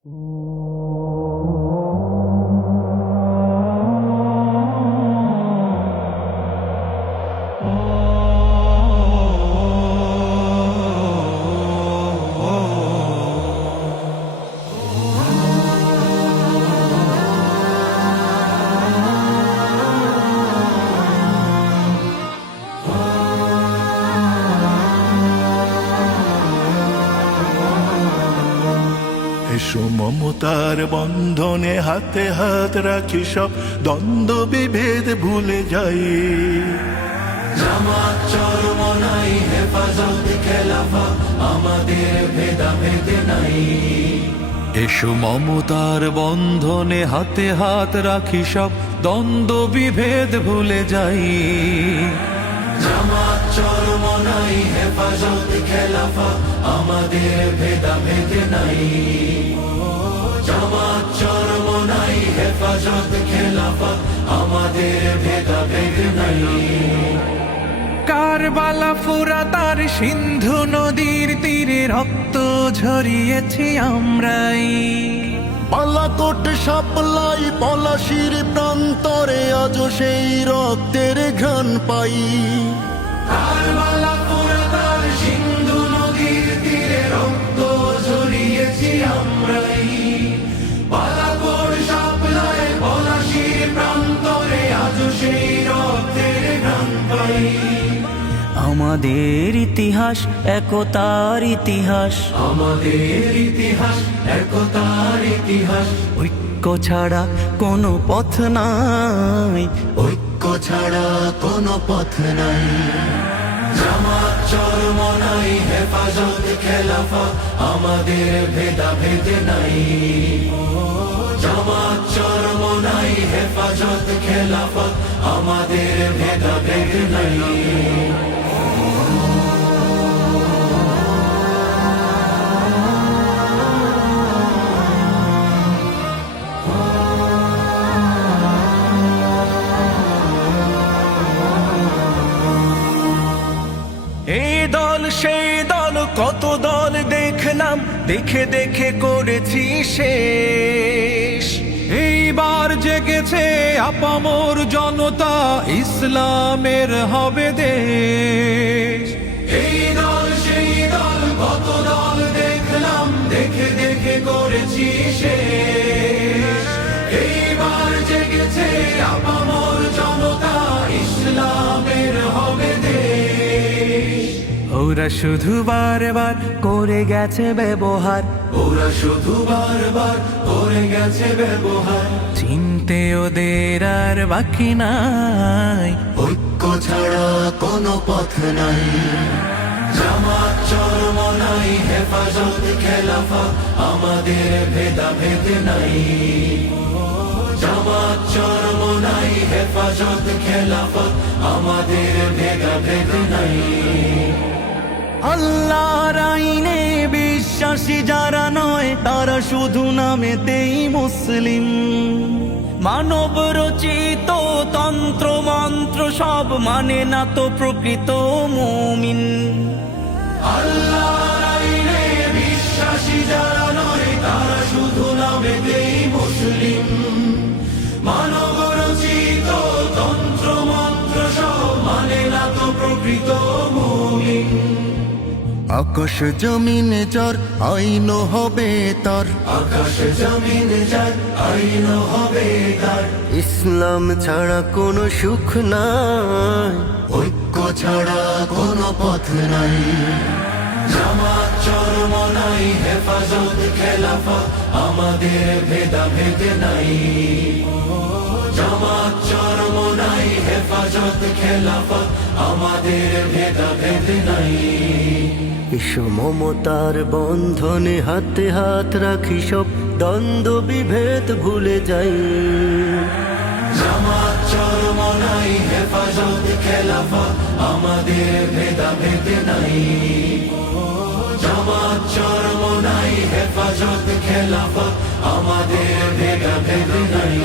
এসো মমতার বন্ধনে হাতে হাত রাখি, সব দ্বন্দ্ব বিভেদ ভুলে যাই। জামাত চরমনাই হেফাজত খেলাফা, আমাদের ভেদাভেদ নাই। এসো মমতার বন্ধনে হাতে হাত রাখি, সব দ্বন্দ্ব বিভেদ ভুলে যাই। জামাত চরমনাই হেফাজত খেলাফা, আমাদের ভেদাভেদ নাই। জামাত চরমনাই হেফাজত খেলাফা, আমাদের ভেদাভেদ নাই। কারবালা ফুরাত আর সিন্ধু নদীর তীরে রক্ত ঝরিয়েছি আমরাই। বালাকোট সাপলাই পলাশির প্রান্তরে আজ সেই রক্তের ঘ্রাণ পাই। কারবালা ফুরাত আর সিন্ধু নদীর তীরে রক্ত ঝরিয়েছি আমরাই। বালাকোট সাপলাই পলাশির প্রান্তরে আজ সেই রক্তের ঘ্রাণ পাই। আমাদের ইতিহাস একতার ইতিহাস, আমাদের ইতিহাস একতার ইতিহাস। ঐক্য ছাড়া কোনো পথ নাই, ঐক্য ছাড়া কোনো পথ নাই। জামাত চরমনাই হেফাজত খেলাফা, আমাদের ভেদাভেদ নাই। জামাত চরমনাই হেফাজত খেলাফা, আমাদের ভেদাভেদ নাই। এই দল সেই দল কত দল দেখলাম, দেখে দেখে করেছি শেষ। এইবার জেগেছে আপামর জনতা, ইসলামের হবে দেশ। এই দল সেই দল কত দল দেখলাম, দেখে দেখে করেছি শেষ। এইবার জেগেছে আপামর জনতা, ইসলামের হবে দেশ। ওরা শুধু বারবার করে গেছে ব্যবহার, ওরা শুধু বারবার করে গেছে ব্যবহার। চিনতে ওদের আর বাকি নাই। ঐক্য ছাড়া কোনো পথ নাই। জামাত চরমনাই হেফাজত খেলাফা, আমাদের ভেদাভেদ নাই। জামাত চরমনাই হেফাজত খেলাফা, আমাদের ভেদাভেদ নাই। আল্লাহর আইনে বিশ্বাসী যারা নয়, তারা শুধু নামেতেই মুসলিম। মানব রচিত তন্ত্র মন্ত্র সব মানে না তো প্রকৃত মুমিন। আল্লাহর আইনে বিশ্বাসী যারা নয়, তারা শুধু নামেতেই মুসলিম। মানব রচিত তন্ত্র মন্ত্র সব মানে না তো প্রকৃত মুমিন। আকাশ জমিন যার আইন হবে তার, আকাশ জমিন যার আইন হবে তার। ইসলাম ছাড়া কোনো সুখ নাই, ঐক্য ছাড়া কোনো পথ নাই। জামাত চরমনাই হেফাজত খেলাফা, আমাদের ভেদাভেদ নাই। জামাত চরমনাই হেফাজত খেলাফা, আমাদের ভেদাভেদ নাই। এসো মমতার বন্ধনে হাতে হাত রাখি, সব দ্বন্দ্ব বিভেদ ভুলে যাই। জামাত চরমনাই হেফাজত খেলাফা, আমাদের ভেদাভেদ নাই। জামাত চরমনাই হেফাজত খেলাফা, আমাদের ভেদাভেদ নাই।